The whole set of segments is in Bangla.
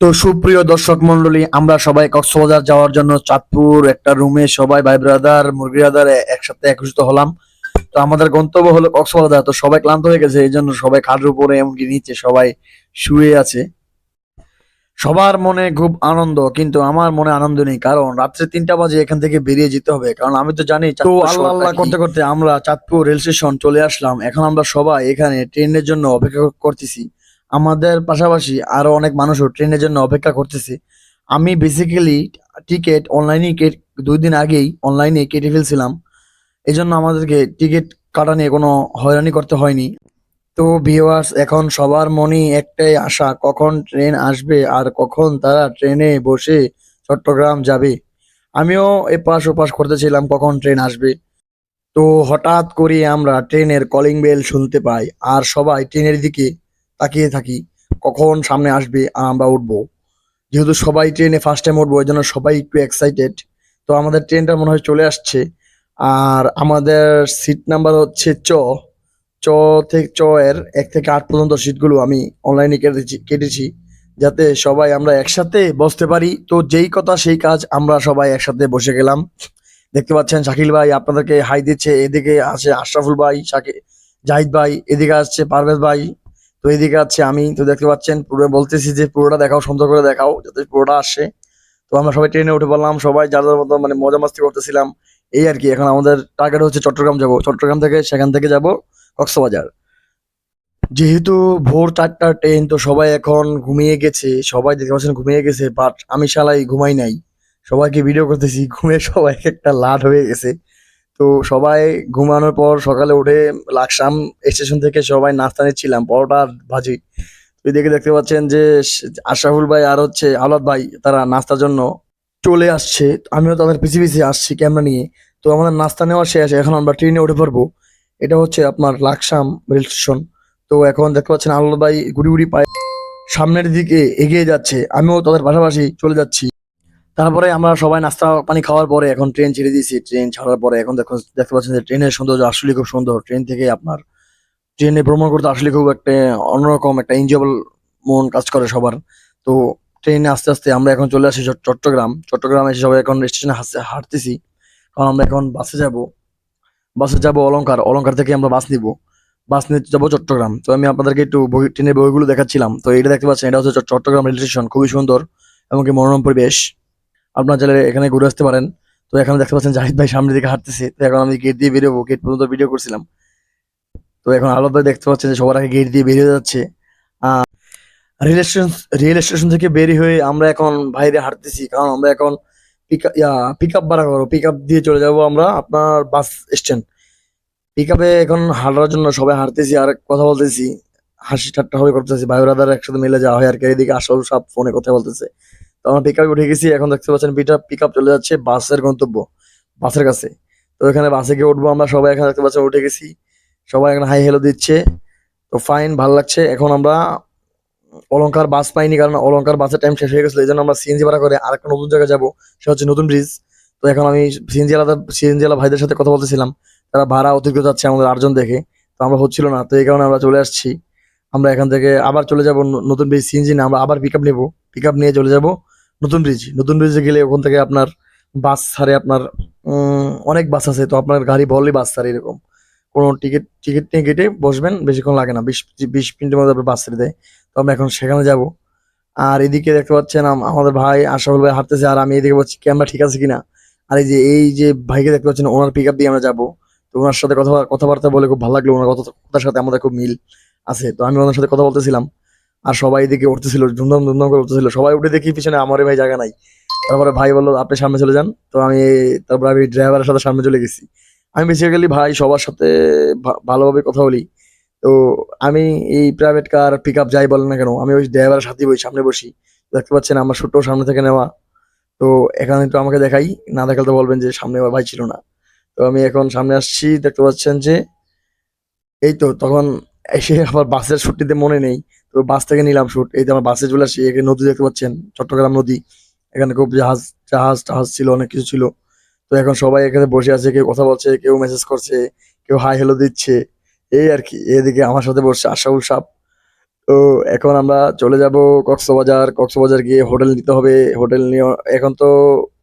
তো সুপ্রিয় দর্শক মন্ডলী, আমরা সবাই কক্সবাজার যাওয়ার জন্য চাঁদপুর একটা রুমে সবাই ভাই ব্রাদার মুরগি ব্রাদার একসাথে একত্রিত হলাম। তো আমাদের গন্তব্য হলো কক্সবাজার। তো সবাই ক্লান্ত হয়ে গেছে, এই জন্য সবাই খাটের উপরে এমনকি নিচে সবাই শুয়ে আছে। সবার মনে খুব আনন্দ, কিন্তু আমার মনে আনন্দ নেই, কারণ রাত্রে 3টা বাজে এখান থেকে বেরিয়ে যেতে হবে। কারণ আমি তো জানি তো আল্লাহ আল্লাহ করতে করতে আমরা চাঁদপুর রেল স্টেশন চলে আসলাম। এখন আমরা সবাই এখানে ট্রেনের জন্য অপেক্ষা করতেছি। আমাদের পাশাপাশি আরো অনেক মানুষও ট্রেনের জন্য অপেক্ষা করতেছে। আমি বেসিক্যালি টিকিট অনলাইনে 2 দিন আগেই অনলাইনে কেটে ফেলছিলাম। এই জন্য আমাদেরকে টিকিট কাটা নিয়ে কোনো হয়রানি করতে হয়নি। তো ভিউয়ার্স, এখন সবার মনেই একটাই আশা, কখন ট্রেন আসবে আর কখন তারা ট্রেনে বসে চট্টগ্রাম যাবে। আমিও এপাশ ওপাশ করতেছিলাম কখন ট্রেন আসবে। তো হঠাৎ করে আমরা ট্রেনের কলিং বেল শুনতে পাই, আর সবাই ট্রেনের দিকে তাকিয়ে থাকি কখন সামনে আসবে আর আমরা উঠবো। যেহেতু সবাই ট্রেনে ফার্স্ট টাইম উঠবো, এই জন্য সবাই একটু এক্সাইটেড। তো আমাদের ট্রেনটা মনে হয় চলে আসছে। আর আমাদের সিট নাম্বার হচ্ছে চ থেকে এর 1 থেকে 8 পর্যন্ত সিটগুলো আমি অনলাইনে কেটেছি যাতে সবাই আমরা একসাথে বসতে পারি। তো যেই কথা সেই কাজ, আমরা সবাই একসাথে বসে গেলাম। দেখতে পাচ্ছেন শাকিল ভাই আপনাদেরকে হাই দিচ্ছে, এদিকে আছে আশরাফুল ভাই, জাহিদ ভাই, এদিকে আসছে পারভেজ ভাই, তো এদিকে আছে আমি। তো দেখতে পাচ্ছেন, পুরো বলতেছি যে পুরোটা দেখাও, সুন্দর করে দেখাও যাতে পুরোটা আসে। তো আমরা সবাই ট্রেনে উঠে পড়লাম, সবাই যার যার মতো মানে মজা মাস্তি করতেছিলাম। এই আর কি। এখন আমাদের টার্গেট হচ্ছে চট্টগ্রাম যাব, চট্টগ্রাম থেকে সেখান থেকে যাব কক্সবাজার। যেহেতু ভোর 4টার ট্রেন, তো সবাই এখন ঘুমিয়ে গেছে, সবাই দেখতে পাচ্ছেন ঘুমিয়ে গেছে, বাট আমি শালাই ঘুমাই নাই। সবাইকে ভিডিও করতেছি, ঘুমিয়ে সবাই একটা লাট হয়ে গেছে। তো সবাই ঘুমানোর পর সকালে উঠে লাকসাম স্টেশন থেকে সবাই নাস্তা নিচ্ছিলাম, পরোটা আর ভাজি। তো এদিকে দেখতে পাচ্ছেন যে আশরাফুল ভাই আর হচ্ছে আওলাদ ভাই তারা নাস্তার জন্য চলে আসছে। আমিও তাদের পিছিয়ে পিছিয়ে আসছি ক্যামেরা নিয়ে। তো আমাদের নাস্তা নেওয়া শেষ, এখন আমরা ট্রেনে উঠে পড়বো। এটা হচ্ছে আপনার লাকসাম রেল স্টেশন। তো এখন দেখতে পাচ্ছেন আওলাদ ভাই গুড়ি গুড়ি পায়ে সামনের দিকে এগিয়ে যাচ্ছে, আমিও তাদের পাশাপাশি চলে যাচ্ছি। তারপরে আমরা সবাই নাস্তা পানি খাওয়ার পরে এখন ট্রেন ছেড়ে দিয়েছি। ট্রেন ছাড়ার পরে এখন দেখতে পাচ্ছেন যে ট্রেনের সৌন্দর্য আসলে খুব সুন্দর। ট্রেন থেকে আপনার ট্রেনে ভ্রমণ করতে আসলে খুব একটা অন্যরকম একটা এনজয়েবল মন কাজ করে সবার। তো ট্রেনে আস্তে আস্তে আমরা এখন চলে আসি চট্টগ্রাম। চট্টগ্রামে এসে সবাই এখন স্টেশনে হাঁটতেছি, কারণ আমরা এখন বাসে যাব অলংকার। অলংকার থেকে আমরা বাস নিব, বাস নিয়ে যাবো চট্টগ্রাম। তো আমি আপনাদেরকে একটু ট্রেনের বইগুলো দেখাচ্ছিলাম। তো এটা দেখতে পাচ্ছেন, এটা হচ্ছে চট্টগ্রাম রেল স্টেশন, খুবই সুন্দর এমনকি মনোরম পরিবেশ। আপনার চাইলে এখানে ঘুরে আসতে পারেন। তো এখানে দেখতে পাচ্ছেন জাহিদ ভাই সামনের দিকে হাঁটতেছে। তো এখন আমি গেট দিয়ে বেরোবো, গেট পর্যন্ত ভিডিও করছিলাম। তো এখন আলাদা ভাই দেখতে পাচ্ছেন যে সবার আগে গেট দিয়ে বেরিয়ে যাচ্ছে। আহ রেল স্টেশন রেল স্টেশন থেকে বেরিয়ে হয়ে আমরা এখন বাইরে হাঁটতেছি, কারণ আমরা এখন পিক আপ ভাড়া করবো। পিক আপ দিয়ে চলে যাব আমরা আপনার বাস স্ট্যান্ড। পিক আপে এখন হাঁটার জন্য সবাই হাঁটতেছি আর কথা বলতেছি, হাসি ঠাট্টা হবে করতেছি, ভাই ব্রাদার একসাথে মিলে যাওয়া হয় আর কি। এদিকে আসল সব ফোনে কথা বলতেছে। তো আমরা পিক আপে উঠে গেছি, এখন দেখতে পাচ্ছেন পিক আপ চলে যাচ্ছে বাসের গন্তব্য, বাসের কাছে। তো এখানে বাসে গিয়ে উঠবো আমরা সবাই। এখানে দেখতে পাচ্ছেন উঠে গেছি, সবাই এখন হাই হ্যালো দিচ্ছে। তো ফাইন, ভালো লাগছে। এখন আমরা অলংকার বাস পাইনি, কারণ অলংকার বাসের টাইম শেষ হয়ে গেছিল, এই জন্য আমরা সিএনজি ভাড়া করে আরেকটা নতুন জায়গায় যাবো, সেটা হচ্ছে নতুন ব্রিজ। তো এখন আমি সিএনজি আলা ভাইদের সাথে কথা বলতেছিলাম, তারা ভাড়া অতিরিক্ত যাচ্ছে আমাদের 8 জন দেখে। তো আমরা হচ্ছিল না, তো এই কারণে আমরা চলে আসছি। আমরা এখান থেকে আবার চলে যাব নতুন ব্রিজ। সিএনজি না, আমরা আবার পিক আপ নেবো, পিক আপ নিয়ে চলে যাব নতুন ব্রিজ। নতুন ব্রিজে গেলে ওখান থেকে আপনার বাস ছাড়ে আপনার অনেক বাস আছে। তো আপনার গাড়ি ভরলেই বাস ছাড়ে এরকম। কোনো টিকিট টিকিট নিয়ে গেটে বসবেন, বেশিক্ষণ লাগে না, 20 মিনিটের মধ্যে আপনার বাস ছেড়ে দেয়। তো আমরা এখন সেখানে যাব। আর এদিকে দেখতে পাচ্ছেন আমাদের ভাই আশরাফুল ভাই হাঁটতেছে, আর আমি এদিকে বলছি ক্যামেরা ঠিক আছে কিনা। আর এই যে ভাইকে দেখতে পাচ্ছেন, ওনার পিক আপ দিয়ে আমরা যাবো। তো ওনার সাথে কথাবার্তা বলে খুব ভালো লাগলো, ওনার কথার সাথে আমাদের খুব মিল আছে। তো আমি ওনার সাথে কথা বলতেছিলাম, আর সবাই এদিকে উঠতেছিল, ধুমধাম ধুমধাম করে উঠতেছিল। সবাই উঠে দেখি পিছনে আমার ভাই জায়গা নাই। তারপরে ভাই বললো আপনি সামনে চলে যান। তো তারপরে আমি ড্রাইভারের সাথে সামনে চলে গেছি। আমি বেসিক্যালি ভাই সবার সাথে ভালোভাবে কথা বলি। তো আমি এই প্রাইভেট কার পিক আপ যাই বলেন না কেন, আমি ওই ড্রাইভারের সাথে ওই সামনে বসি। দেখতে পাচ্ছেন আমার ছোট্ট সামনে থেকে নেওয়া। তো এখানে একটু আমাকে দেখাই, না দেখালে তো বলবেন যে সামনে আমার ভাই ছিল না। তো আমি এখন সামনে আসছি, দেখতে পাচ্ছেন যে এই তো তখন এসে আবার বাসের শুটটিতে মনে নেই। তো বাস থেকে নিলাম শুট, এই যে আমার বাসে চলে আসি। এখানে নদী দেখতে পাচ্ছেন, চট্টগ্রাম নদী। এখানে খুব জাহাজ জাহাজ টাহাজ ছিল, অনেক কিছু ছিল। তো এখন সবাই এখানে বসে আছে, কেউ কথা বলছে, কেউ মেসেজ করছে, কেউ হাই হ্যালো দিচ্ছে, এই আর কি। এদিকে আমার সাথে বসছে আশরাফুল সাহেব। তো এখন আমরা চলে যাব কক্সবাজার। কক্সবাজার গিয়ে হোটেল নিতে হবে। হোটেল নিয়ে এখন তো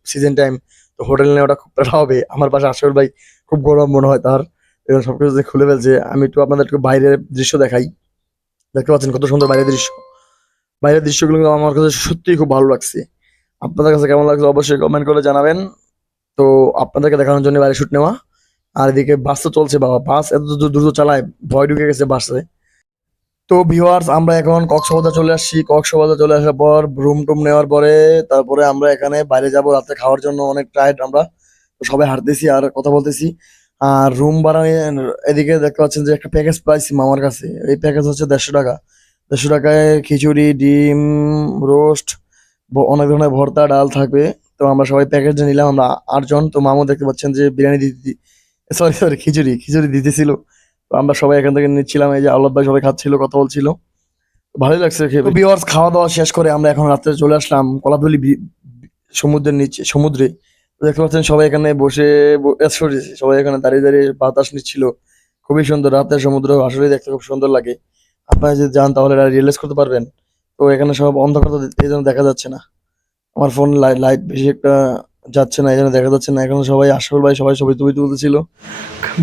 সিজন টাইম, তো হোটেল নেওয়াটা খুব টাকা হবে। আমার পাশে আশরাফুল ভাই, খুব গরম মনে হয় তার, এবার সবকিছু যে খুলে ফেলছে। আমি একটু আপনাদের একটু বাইরের দৃশ্য দেখাই। দেখতে পাচ্ছেন কত সুন্দর বাইরের দৃশ্য। বাইরের দৃশ্যগুলো কিন্তু আমার কাছে সত্যিই খুব ভালো লাগছে। আপনাদের কাছে কেমন লাগছে অবশ্যই কমেন্ট করে জানাবেন। তো আপনাদেরকে দেখানোর জন্য বাইরে শুট নেওয়া। আর এদিকে বাস তো চলছে বাবা, বাস এত দ্রুত চালায়, ভয় ঢুকে গেছে বাসে। তো ভিউয়ার্স, আমরা এখন কক্সবাজার চলে আসছি। কক্সবাজার চলে আসার পর রুম টুম নেওয়ার পরে তারপরে আমরা এখানে বাইরে যাব রাতে খাওয়ার জন্য। অনেক টায়ার্ড আমরা, তো সবাই হাঁটতেছি আর কথা বলতেছি। আর রুম ভাড়া এদিকে দেখতে পাচ্ছেন যে একটা প্যাকেজ পাইছি মামার কাছে। এই প্যাকেজ হচ্ছে 150 টাকা। 150 টাকায় খিচুড়ি, ডিম, রোস্ট, অনেক ধরনের ভর্তা, ডাল থাকবে। তো আমরা সবাই প্যাকেজটা নিলাম, আমরা 8 জন। তো মামু দেখতে পাচ্ছেন যে বিরিয়ানি দিতে, সরি সরি, খিচুড়ি খিচুড়ি দিতেছিল। তো আমরা সবাই এখান থেকে নিচ্ছিলাম। এই যে আল্লাহ ভাই সবাই খাচ্ছিল, কথা বলছিল, ভালোই লাগছে খেয়ে। তো ভিউয়ার্স, খাওয়া দাওয়া শেষ করে আমরা এখন রাত্রে চলে আসলাম কলাতলি সমুদ্রের নিচে, সমুদ্রে। তো দেখতে পাচ্ছেন সবাই এখানে বসে সরি, সবাই এখানে দাঁড়িয়ে দাঁড়িয়ে বাতাস নিচ্ছিল। খুবই সুন্দর রাতের সমুদ্র, আসলে দেখতে খুব সুন্দর লাগে। আপনারা যদি যান তাহলে রিয়েলাইজ করতে পারবেন। তো এখানে সব অন্ধকার, তো এই জন্য দেখা যাচ্ছে না। আমার ফোন লাইট বেশি একটা যাচ্ছে না, এই জন্য দেখা যাচ্ছে না। এখন সবাই আশরাফুল ভাই সবাই ছবি টবি তুলতেছিল।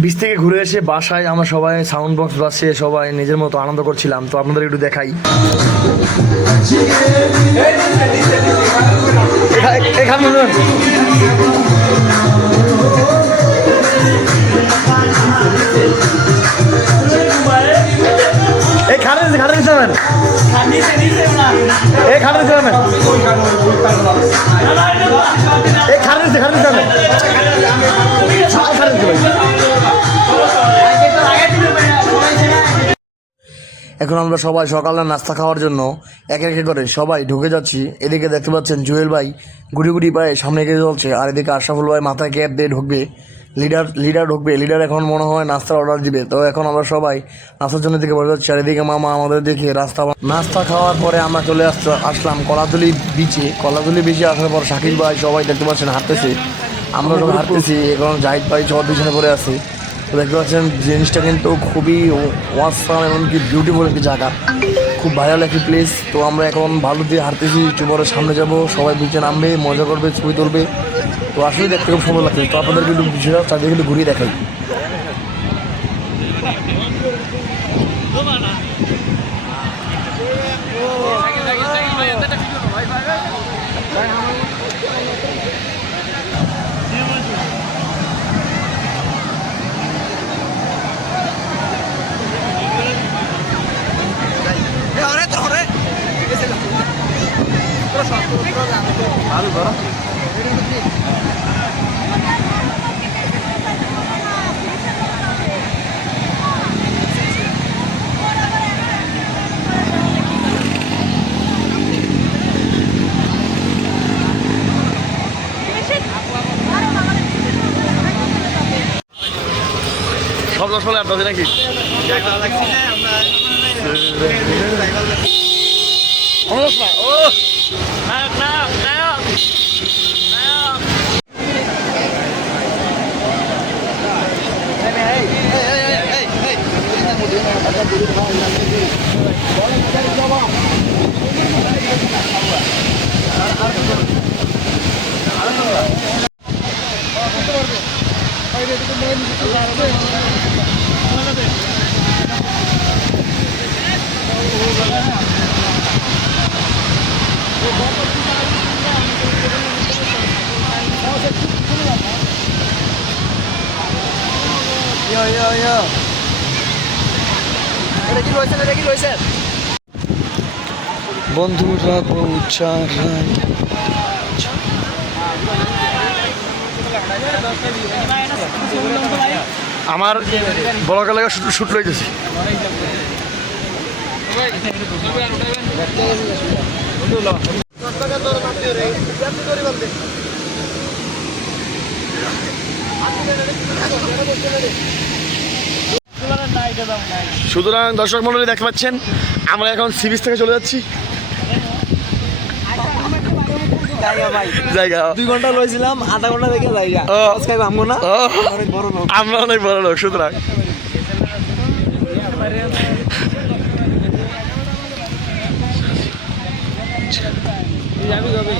বিচ থেকে ঘুরে এসে বাসায় আমরা সবাই সাউন্ড বক্স বাজিয়ে সবাই নিজের মতো আনন্দ করছিলাম। তো আপনাদের একটু দেখাই। এখানে এই খাড়া দিচ্ছে, খাড়া দিচ্ছে না, এই খাড়া দিচ্ছে না, এই খাড়া দিচ্ছে, খাড়া দিচ্ছে না, খাড়া দিচ্ছে। এখন আমরা সবাই সকালে নাস্তা খাওয়ার জন্য একে একে করে সবাই ঢুকে যাচ্ছি। এদিকে দেখতে পাচ্ছেন জুয়েল ভাই গুড়ি গুড়ি পায়ে সামনে এগিয়ে চলছে, আর এদিকে আশরাফুল ভাই মাথায় ক্যাপ দিয়ে ঢুকবে। লিডার ঢুকবে, লিডার এখন মনে হয় নাস্তার অর্ডার দিবে। তো এখন আমরা সবাই নাস্তার জন্য দিকে বসে যাচ্ছি, আর এদিকে মামা আমাদের দিকে নাস্তা খাওয়ার পরে আমরা চলে আসলাম কলাতলি বিচে। কলাতলি বিচে আসার পর শাকিল ভাই সবাই দেখতে পাচ্ছেন হাঁটতেছে, আমরা সবাই হাঁটতেছি। এখন জাহিদ ভাই সবার পিছনে পড়ে আছে। তো দেখতে পাচ্ছেন জিনিসটা কিন্তু খুবই ওয়াসাম, এমনকি বিউটিফুল একটি জায়গা, খুব ভাইরাল একটি প্লেস। তো আমরা এখন ভালো দিয়ে হাঁটতেছি, একটু বড় সামনে যাব, সবাই বিচে নামবে, মজা করবে, ছবি তুলবে। তো আসলে দেখতে খুব সুন্দর লাগছে। তো আপনাদের কিন্তু বিষয়টা চারদিকে কিন্তু ঘুরিয়ে দেখাই। সব দশ ফলে আপনাদের নাকি বন্ধুরা পৌঁছায়। আমার বড় কালে শুট লইতেছি। সুতরাং দর্শক মন্ডলী দেখতে পাচ্ছেন আমরা এখন সি বিচ থেকে চলে যাচ্ছি। জায়গা 2 ঘন্টা লইছিলাম, আধা ঘন্টা দেখে জায়গা আমরা অনেক বড় লোক। সুতরাং যাবি কবে?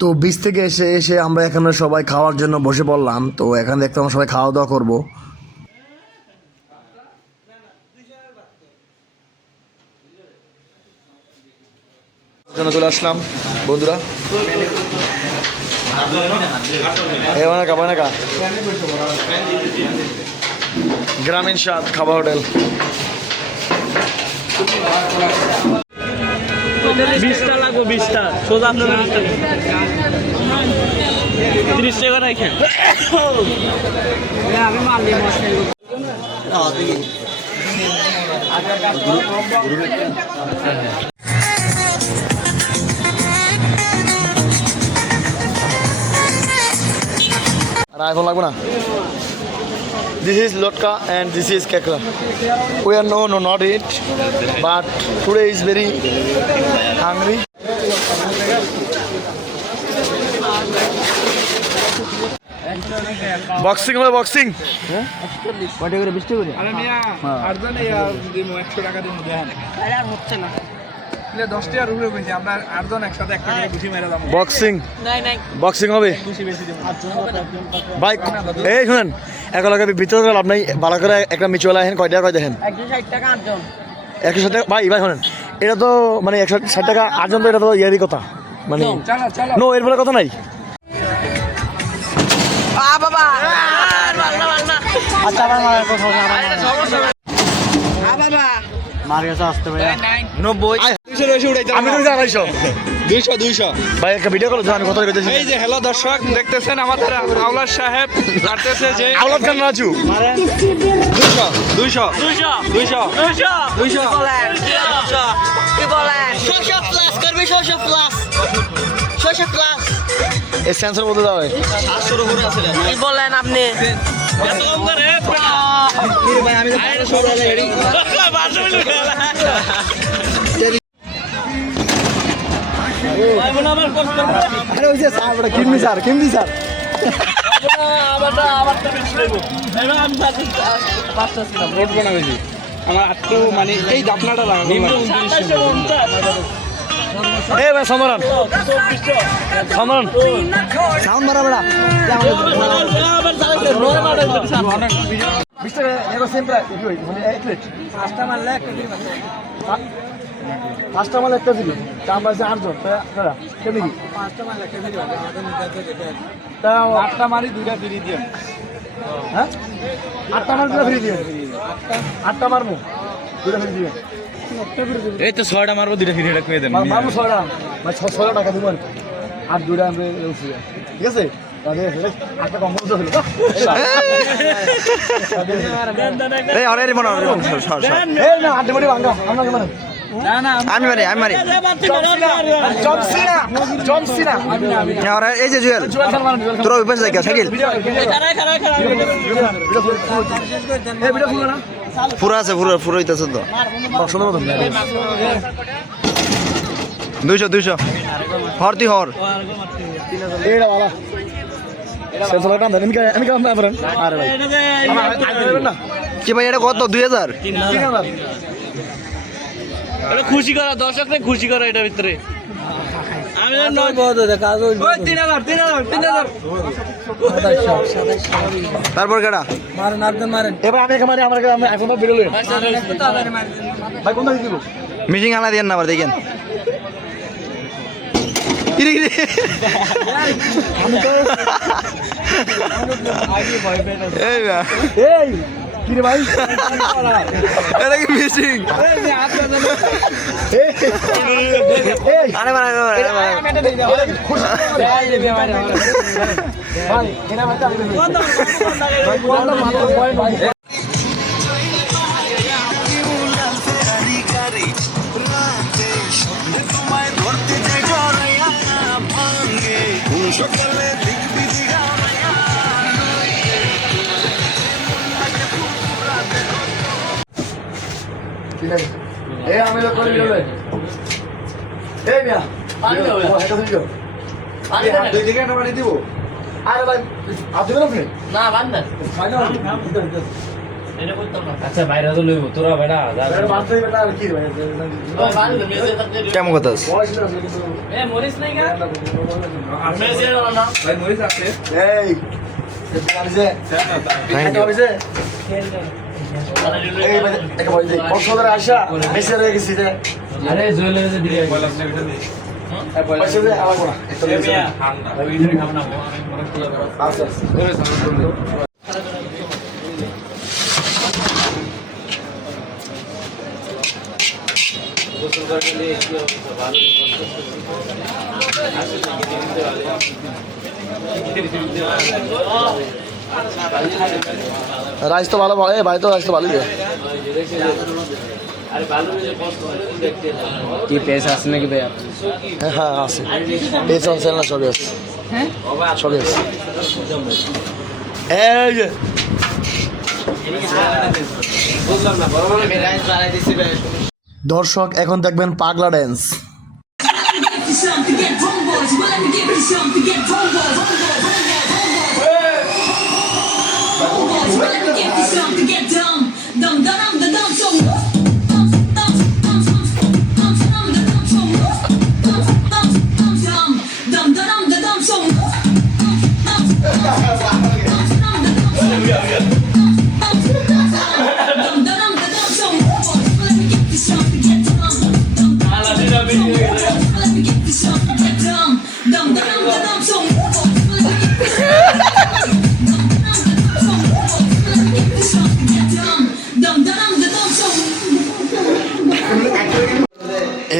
তো বিচ থেকে এসে এসে আমরা এখানে সবাই খাওয়ার জন্য বসে পড়লাম। তো এখানে দেখতে আমরা সবাই খাওয়া দাওয়া করবো। জন্য চলে আসলাম বন্ধুরা। গ্রামীণ স্বাদ খাবার হোটেল। 20টা লাগবো, 20টা সোজা আপনার 30 টাকা রাখেন। আমি মারলি মশাই আর আইফোন লাগবে না। This is lotka and this is kekra. We are no, not it. But today is very hungry. Boxing হবে boxing. কয়টা করে 20 টাকা করে? আরে মিয়া আটজন দিমু 100 টাকা দিমু দেখেন আরে আর হচ্ছে না। 10 টাকার উপরে কইছি আমরা আটজন একসাথে একটা করে গুটি মেরে দাম Boxing. নাই নাই Boxing হবে। বেশি দিমু ভাই এই শুনেন এক লাখ ভিতরে গেল আপনি ভালো করে একটা মিচুয়ালা আহেন কয় টাকা কয় দেখেন 160 টাকা আটজন। 160 টাকা ভাই ভাই শুনেন এটা তো মানে 160 টাকা আটজন তো এটা তো ইয়ারই কথা মানে চলো চলো নো এর বলে কথা নাই। বাবা মারনা মারনা আচ্ছা আমার মায়ের কথা বাবা মার কাছে আসতে ভাই 90 200 বেশি উড়াইতে আমি তো 250 200 ভাই একটা ভিডিও কল আমি কথা কইতেছি এই যে হ্যালো দর্শক দেখতেছেন আমাদের আওলাদ সাহেব আসতেছে যে আওলাদ খান রাজু 200 কি বলেন শশা প্লাস করবে শশা প্লাস এই সেন্সর বলতে দাও কি বলেন আপনি এত কম করে ভাই আমি তো সব রেডি ভাই বোন আমার কষ্ট আরে ওই যে স্যার কিমনি স্যার আবার তো বেশি লাগবে এবার আমি পাঁচটা ছিলাম রোড বানা হয়েছি আমার আটটু মানে এই দাপনাটা লাগা এই ভাই সমরন সাউন্ড মারা বড়া 20 টাকা এগো সেম প্রাইস মানে এক প্লেট পাঁচটা মারলে একটা দিন পাঁচটা মাল একটা দিল দাম আছে 8 জন দাদা কেমনি কি পাঁচটা মারলে একটা দিন তা আটটা মারি দুইটা ফ্রি দিয়ে হ্যাঁ 8টা মাল দুটো ফ্রি দিবেন 8টা মারমু দুটো ফ্রি দিবেন এই তো 6টা মারবো দুইটা ফ্রি এটা কইয়ে দেন মারমু 6টা মানে 6 টাকা দিব আর দুটো আমরা এসে ঠিক আছে একটা কম বলতে হলো এই আরে রে মনে এই না আড্ডা মারি ভাঙা আমরা মানে না আমি মারি জমসিনা আর এই যে জুয়েল তোর ওই পাশে দেখা সাইকেল পুরো আছে পুরো হইতেছে তো 200 হরতি হর এইটা বাবা সেন্সর টান দেন আমি কাম না পারেন আরে ভাই না কি ভাই এটা কত 2000 3000 এটা খুশি করা দর্শককে খুশি করা এটার ভিতরে আমি নয় বহুত কাজ ওই 3000 তারপর কেডা মারেন আদন মারেন এবার আমি এখানে আমার এখন তো বেরোলেন ভাই কোনটা দিব মিশিং আলা দেন না আবার দেখেন ইরে এই না এই কি রে ভাই এটা কি মিশিং এই আরে মারা খুশি ভাই এনা মাথা আমি ভাই কোনটা মাথা পয়েন্ট ঠিক আছে এই আমি লোক করে দিলে এই মিয়া পানি দাও ভাই। একটা দিও পানি দেন। দুই দিকে একটা পানি দিব আরে ভাই আজ দিবেন আপনি না বান দেন। ফাইনাল এটা করতাম না। আচ্ছা বাইরে তো লইব তোরা বেটা যা আরে মাছ দিবেন না আর কি ভাই ভাই পানি দেন, মেজে থাকতে দিও। কেমন কথা আছে? বয়স না কিন্তু এ মরিস নাই গা? মেজে না না। ভাই মরিচ আছে এই বাড়িতে Thank you. বাড়িতে এই ভাই একটা বাড়িতে কক্সবাজারে আসা মেসে রয়ে গেছি যে আরে জুয়েলারি যে দিয়ে বল আপনি এটা দিন পয়সা দিয়ে আমার কোনা একটা এ দিয়েছে। মিয়া আমি ইধরে খাব না আচ্ছা আচ্ছা। ধরে সামনে গোসল করে নিয়ে কি অবস্থা ভালো আসলে কি দিতে রাইস তো ভালো এ ভাই তো রাইস তো ভালোই দেয় আরে ভালো যে কষ্ট করে দেখতে কি পেশ আছে নাকি ভাই হ্যাঁ আছে পেয়েছে আছে না সবই আছে হ্যাঁ? সবই আছে এই যে বুঝলাম না বড় বড় দর্শক এখন দেখবেন পাগলা dance Some to get home boys. Well, let me give you some to get home boys. Home boys. Well, let me give you some to get dumb. Dumb, dumb, dumb, dumb, so dumb, dumb, dumb, dumb, dumb, dumb, dumb, so dumb, dumb, dumb, dumb, dumb, dumb, dumb, so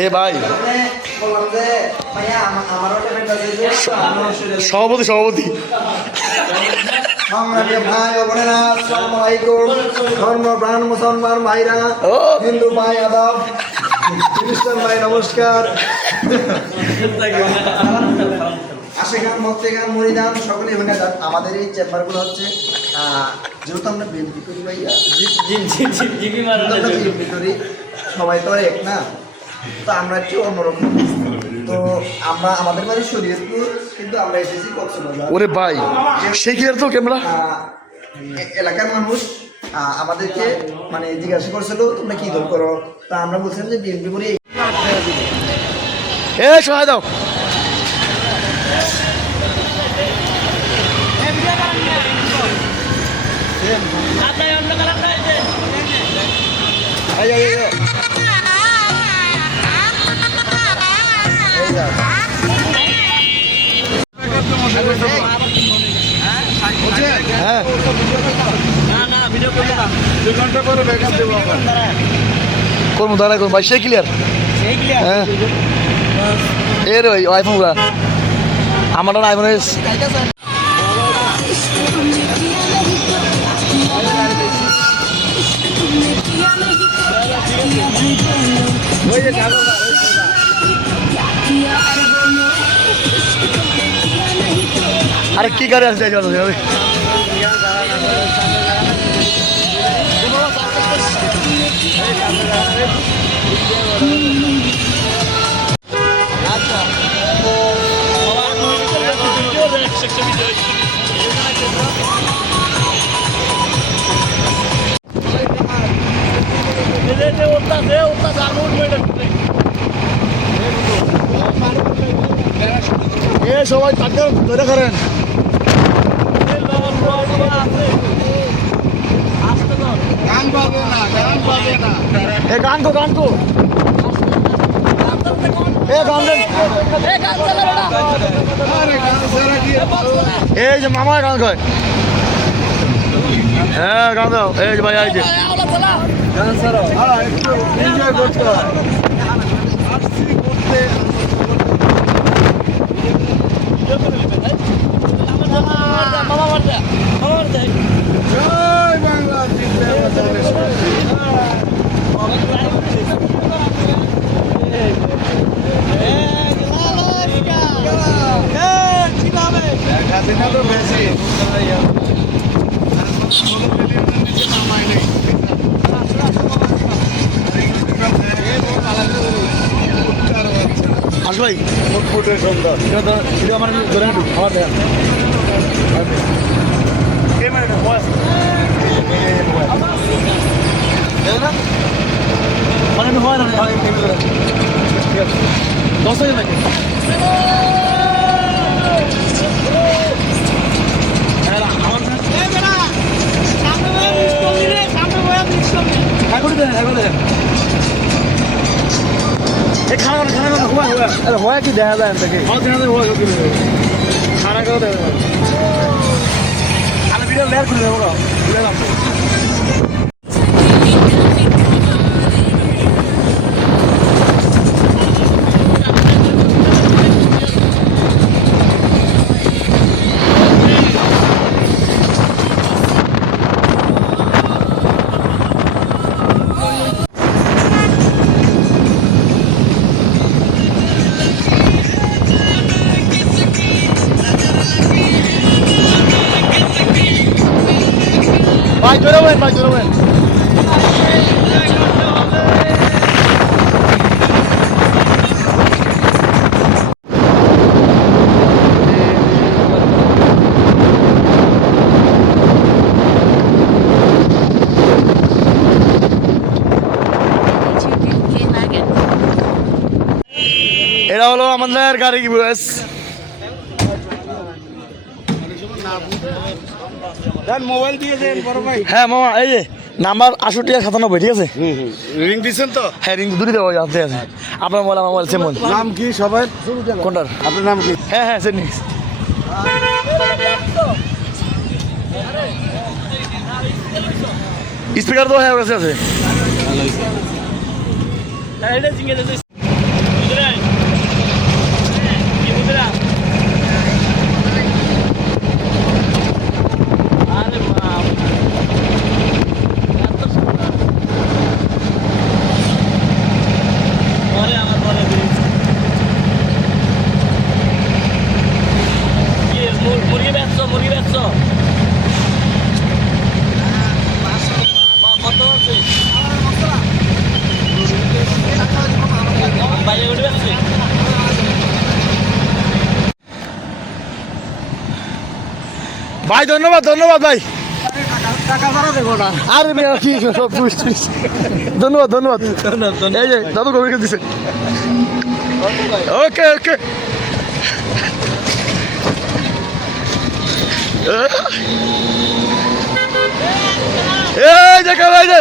এ ভাই সভাপতি সভাপতি সংগ্রামী ভাই ও বোনেরা আসসালামু আলাইকুম ধর্মপ্রাণ মুসলমান ভাইরা হিন্দু ভাই আদাব খ্রিস্টান ভাই নমস্কার আশেখান মত্তেখান মরিদান সকলে এখানে আমাদের এই চেম্বারগুলো হচ্ছে যেহেতু আমরা বিএনপি করি ভাইয়া জিবি মারা আমরা বিএনপি করি সবাই তো আর এক না তো আমরা একটু অন্যরকম তো আমরা আমাদের বাড়ি শরীয়তপুর কিন্তু আমরা এসেছি কক্সবাজার ওরে ভাই সে কি আর তো ক্যামেরা এলাকার মানুষ আমাদেরকে মানে জিজ্ঞাসা করছিল তোমরা কি দল করো তা আমরা বলছিলাম যে বিএনপি করি এ সহায় দাও হ্যাঁ না না ভিডিও করব না। 2 ঘন্টা পরে ব্যাকআপ দেব আবার করবো দাঁড়া করবো ভাই সে ক্লিয়ার হ্যাঁ এর ওই আইফোন গুলা আমার আইফোন আরে কি গাড়ি আসছে এ সবাই তাকে ধরে করেন এ গান কো এ গান দেন এই যে মামা গান কয় হ্যাঁ গান দাও এই যে ভাই আইছে এনজয় করতে হয় জয় বাংলা হাসিনা তো বেশি ভাই ফুটফুটে সুন্দর এটা আমার ধরে একটু খাবার দেন ক্যামেরাটা বস না মানে হয় না ঠিক আছে 10 সেকেন্ড লাগে হয় কি দেখা যায় খানা খাওয়া দেখা যায় আমি ভিডিও লেয়ার করে দেবো ভাই জোরে বলেন ভাই জোরে বলেন এটা হলো আমাদের গাড়ি কি বয়স মোবাইল দিয়ে দেন বড় ভাই হ্যাঁ মামা এই যে নাম্বার 68 আর 97 ঠিক আছে রিং দিছেন তো? হ্যাঁ রিং দুটোই দেওয়া আছে আছে আপনার মোবাইল আমার মোবাইল সেম নাম কি সবাই? কোনটার আপনার নাম কি? হ্যাঁ হ্যাঁ সেম স্পিকার তো হ্যাঁ আছে ভাই ধন্যবাদ ধন্যবাদ ভাই আরে মেয়ে কি সব বুঝছিস ধন্যবাদ ধন্যবাদ এই যে দাদু কবিকে দিছে ওকে ওকে এই দেখা ভাই যে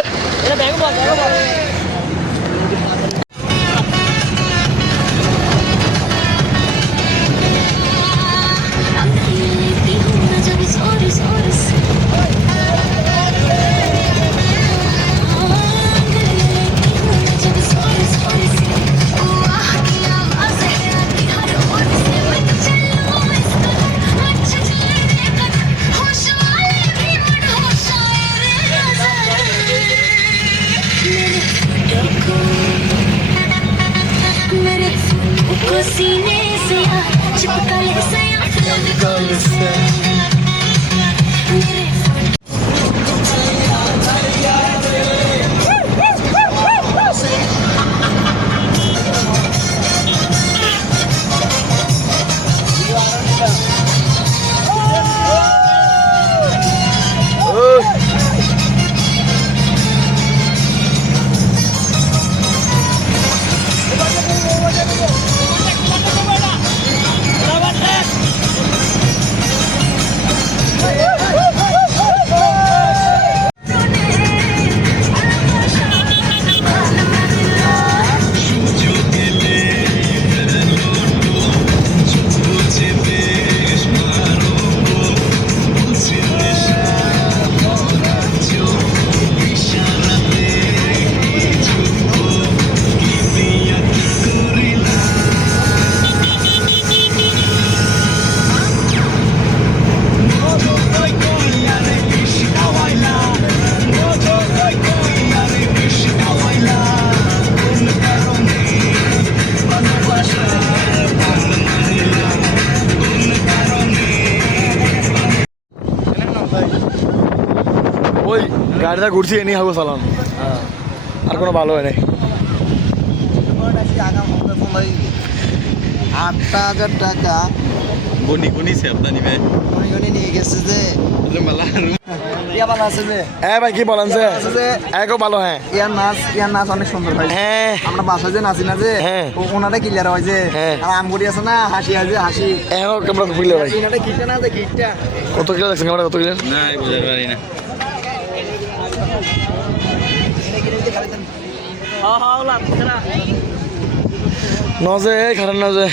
सीने से चिपका ले से ওই গাড়িটা ঘুরছি এনে হাগো চালান আর কোনো ভালো হয় নাই 8,000 টাকা গনি গনি সেবদানি ভাই মনে মনে নিয়ে গেছে যে ইয়া ভালো আছে যে হ্যাঁ ভাই কি বলেন যে আছে যে একও ভালো হ্যাঁ ইয়ার নাচ অনেক সুন্দর ভাই হ্যাঁ আমরা বাসায় যে নাচি না যে হ্যাঁ। ওনারা ক্লিয়ার হয় যে হ্যাঁ। আর আমগুড়ি আছে না হাসি আছে হাসি এখন ক্যামেরা খুলে ভাই ইনাটা কিটা না যে কিটা কত কিলো দেখছেন ক্যামেরা কত কিলো না বুঝতে পারি না নজে খারাপ নজে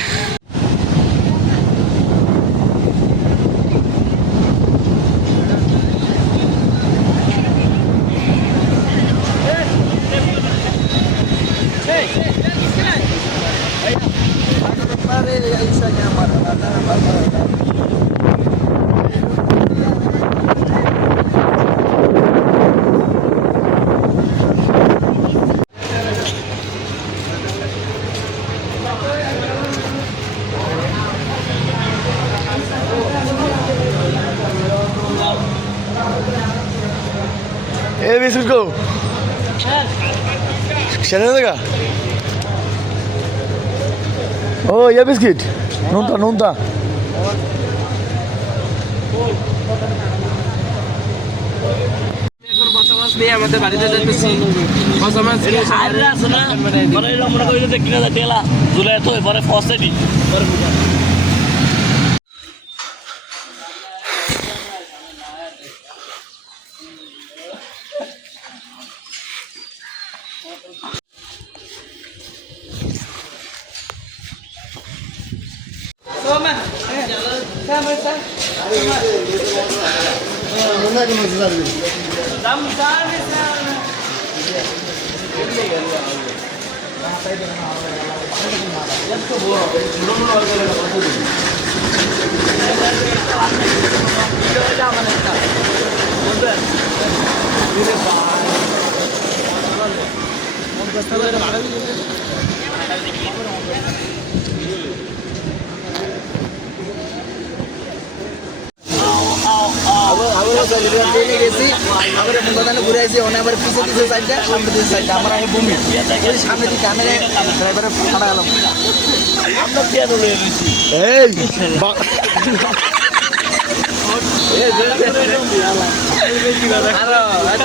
ए बिस्कुट को शेयर देगा ओ ये बिस्किट नूनता नूनता বসবাস নিয়ে আমাদের বাড়িতে যাইতেছি বসবাস আরে আছে না পরে আমরা কইলে যে কিনা যাইতেলা জুলাই তো পরে ফসে দি গেছি আমরা বন্ধুদের ঘুরে আসি ওখানে আবার পিছে পিছে সাইডটা সামনে দিকে সাইডটা আমরা আগে ভূমি সামনে দিকে ক্যামেরা ড্রাইভারে ফাড়া গেলাম আমরা পিয়ানো লয়ে গেছি এই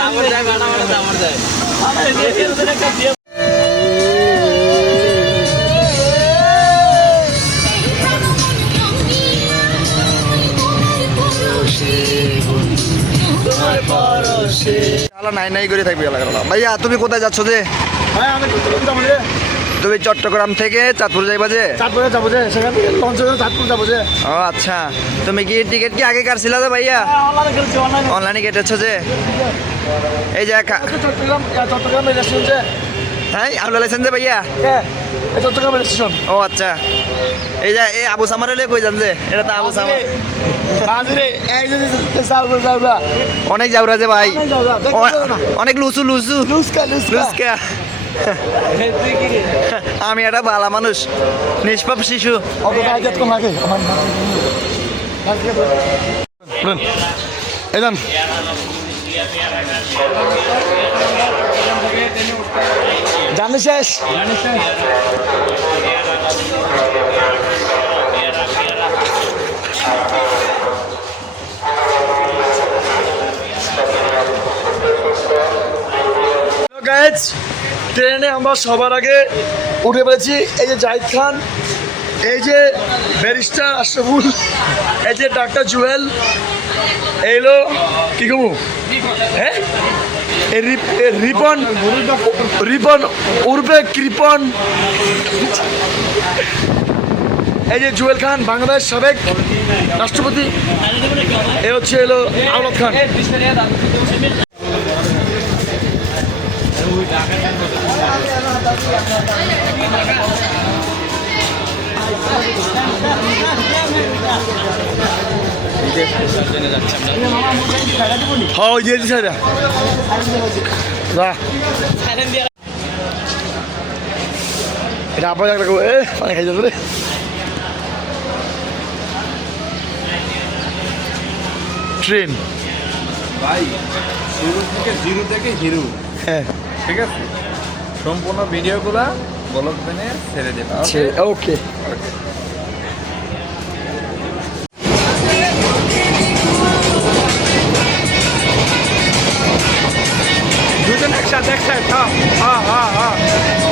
আমার যায় আমার যায় নাই নাই করে থাকবি ভাইয়া তুমি কোথায় যাচ্ছ যে ভাই আমি কত যাবো রে তুমি চট্টগ্রাম থেকে চাঁদপুর যাইবা যে চাঁদপুরে যাবো যে সেখান থেকে লঞ্চে চাঁদপুর যাবো যে ও আচ্ছা তুমি কি টিকিট কি আগে কাটছিলা যে ভাইয়া অনলাইনে কেটেছো যে এই যে চট্টগ্রাম রেস্টুরেন্ট যে হ্যাঁ আপনি লাইছেন যে ভাইয়া চট্টগ্রাম রেস্টুরেন্ট ও আচ্ছা এই যে এই আবু সামারে লয়ে কই যান যে এটা তো আবু সামার অনেক যাওরা যে ভাই অনেক লুসু লুসু লুসকা আমি একটা বালা মানুষ নিষ্পাপ শিশু জানি শেষ ট্রেনে আমরা সবার আগে উঠে পড়েছি এই যে জাহিদ খান এই যে ব্যারিস্টার আশরাফুল এই যে ডাক্তার জুয়েল এইলো কি কমু হ্যাঁ রিপন রিপন উর্বে কৃপন এই যে জুয়েল খান বাংলাদেশ সাবেক রাষ্ট্রপতি এ হচ্ছে এলো আওলাদ খান হ্যাঁ ওই দিয়ে দিছে এটা আপনার একটা অনেক খাই যাবে ট্রেন ভাই শুরু থেকে জিরো থেকে হিরো হ্যাঁ ঠিক আছে সম্পূর্ণ ভিডিওগুলা ব্লগ বানিয়ে ছেড়ে দেবা ওকে দুজন একসাথে একসাথে হ্যাঁ হ্যাঁ হ্যাঁ হ্যাঁ